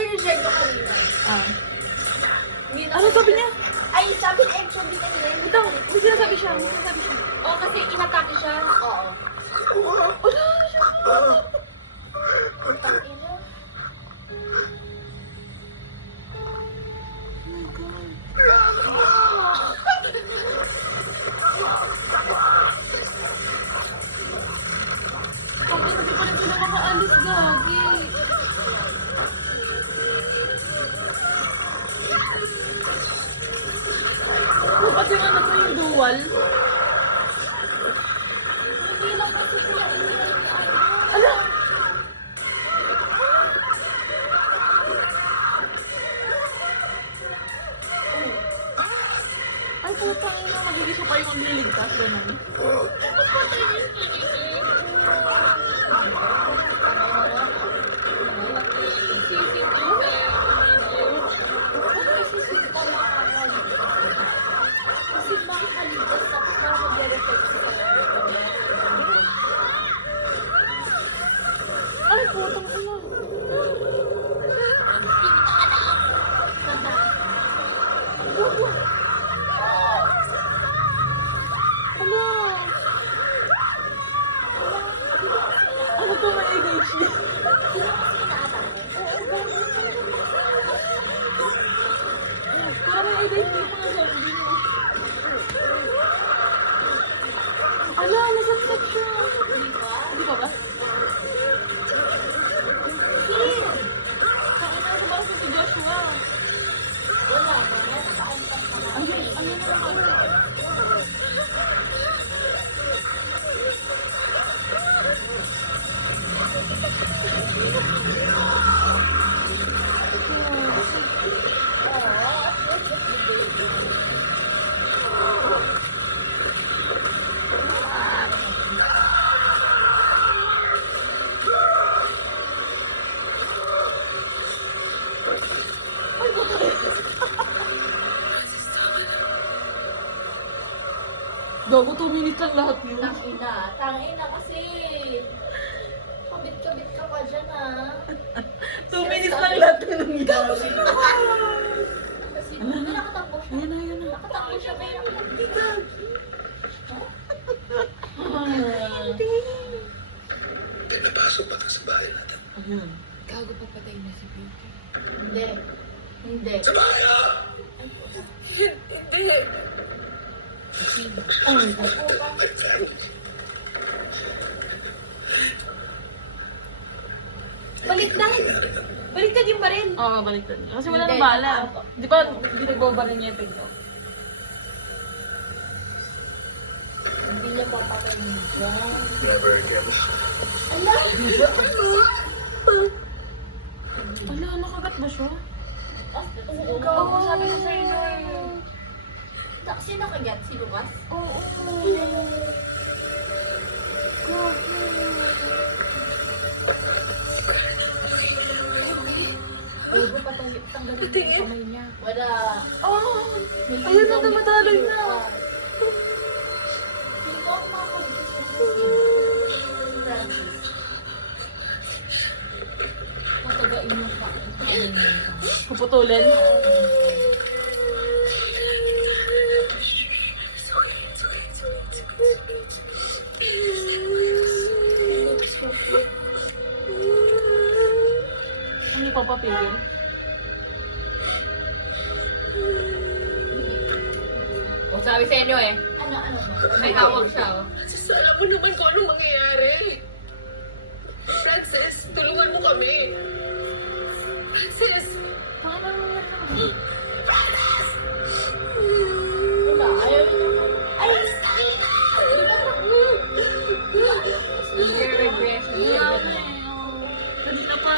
ni-reject ko kanina. Ano sabi niya? Ay, sabi ni Exo, di kanina. Ito, may sinasabi siya. Oo, kasi inatake siya. Oo. Wala siya. Atake niya. Oh my God. Bakit hindi pa rin sila makaalis, Gagi? Pati nga na to yung dual. Hindi lang kasi pinailan ni Ala! Ay, putang ina, magiging siya pa yung magliligtas ganun. Kasi makakaligtas tapos na mag-reflect sa kanya. Ay, putang ina. Ala! Ano to, may ADHD? Parang may ADHD yung mga zombie. Ala, nasaksak siya. Di ba ba? Saan na ba si Joshua? Wala, nakaantas naman. Ano na naman? Gago, 2 minutes lang lahat yun. Tangina kasi. Kabit-kabit ka pa dyan ah. 2 minutes lang lahat yun ang nangyari. Kasi nakatakbo siya. Ayan na, ayan na. Nakatakbo siya, may nakatakbo. Napasok ba sa bahay natin? Ayan. Gago papatay na si Beauty. Hindi. Hindi. Sa bahay ah! Hindi. Ay, My friend. Baliktad! Baliktad yung baril. oo, baliktad niya. Kasi wala Hindi. nang bala. Di ba, binagbawa rin niya yung pigno? Hindi niya papatayin dyan. Never again. Ala! Ala, nakagat ba siya? Oo, gago. Sabi ko sa'yo nun. Sino kagat? Si Lucas? Oo. Gago, tanggalin mo yung kamay niya. Wala. Oh! Ayun na, tumataloy na. Hindi ko ako makakaligtas sa skin. Francis. Matagain yung kamay niya. Puputulin? Hindi pa papigil. O sabi sa inyo eh, Ano? may hawak siya oh. Sis, alam mo naman kung anong mangyayari. Francis, tulungan mo kami. Francis! Paano mo yan? Wala, ayaw niya. Ay! Di ba takbo? Your regression. Kanina pa.